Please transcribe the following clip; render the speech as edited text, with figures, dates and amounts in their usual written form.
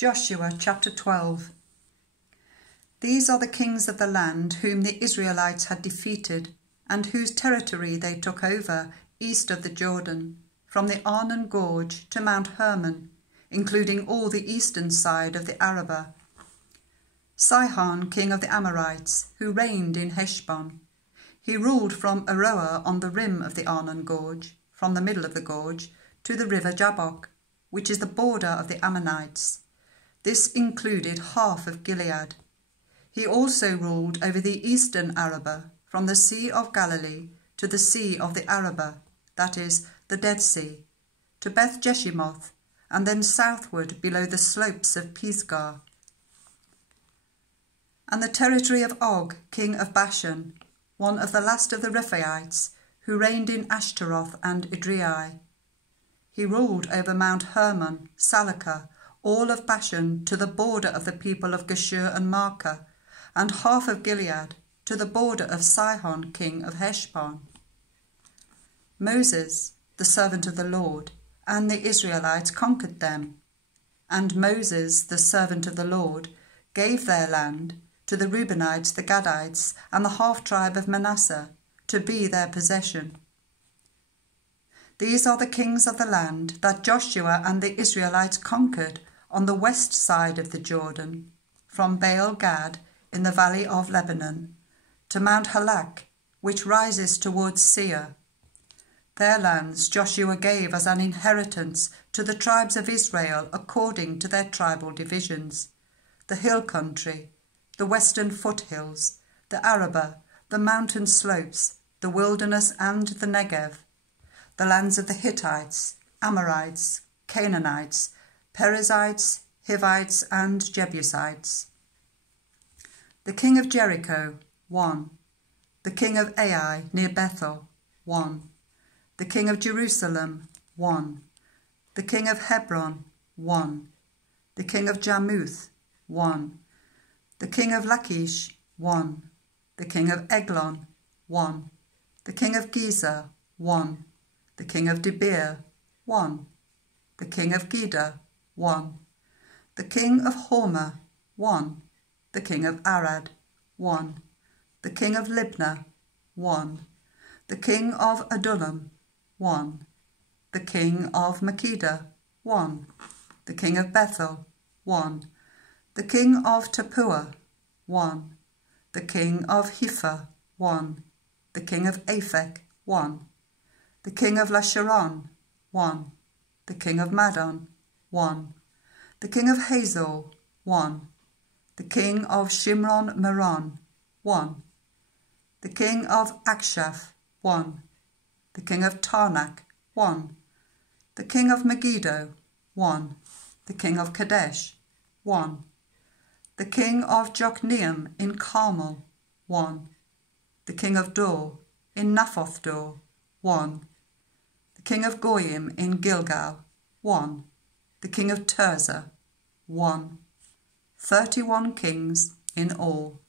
Joshua chapter 12. These are the kings of the land whom the Israelites had defeated, and whose territory they took over east of the Jordan, from the Arnon Gorge to Mount Hermon, including all the eastern side of the Arabah. Sihon, king of the Amorites, who reigned in Heshbon. He ruled from Aroer on the rim of the Arnon Gorge, from the middle of the gorge, to the river Jabbok, which is the border of the Ammonites. This included half of Gilead. He also ruled over the eastern Arabah, from the Sea of Galilee to the Sea of the Arabah, that is, the Dead Sea, to Beth Jeshimoth, and then southward below the slopes of Pisgah. And the territory of Og, king of Bashan, one of the last of the Rephaites, who reigned in Ashtaroth and Edrei. He ruled over Mount Hermon, Salakah, all of Bashan to the border of the people of Geshur and Maacah, and half of Gilead to the border of Sihon, king of Heshbon. Moses, the servant of the Lord, and the Israelites conquered them. And Moses, the servant of the Lord, gave their land to the Reubenites, the Gadites, and the half-tribe of Manasseh, to be their possession. These are the kings of the land that Joshua and the Israelites conquered on the west side of the Jordan, from Baal Gad in the valley of Lebanon, to Mount Halak, which rises towards Seir. Their lands Joshua gave as an inheritance to the tribes of Israel according to their tribal divisions: the hill country, the western foothills, the Arabah, the mountain slopes, the wilderness and the Negev, the lands of the Hittites, Amorites, Canaanites, Perizzites, Hivites and Jebusites. The king of Jericho, 1. The king of Ai near Bethel, 1. The king of Jerusalem, 1. The king of Hebron, 1. The king of Jarmuth, 1. The king of Lachish, 1. The king of Eglon, 1. The king of Gezer, 1. The king of Debir, 1. The king of Geder, 1. The king of Hormah, 1. The king of Arad, 1. The king of Libnah, 1. The king of Adullam, 1. The king of Makkedah, 1. The king of Bethel, 1. The king of Tappuah, 1. The king of Hepher, 1. The king of Aphek, 1. The king of Lasharon, 1. The king of Madon, 1. The king of Hazor, 1. The king of Shimron Meron, 1. The king of Akshaph, 1. The king of Tarnak, 1. The king of Megiddo, 1. The king of Kadesh, 1. The king of Jokneam in Carmel, 1. The king of Dor in Naphoth Dor, 1. The king of Goyim in Gilgal, 1. The king of Tirzah, 1. 31 kings in all.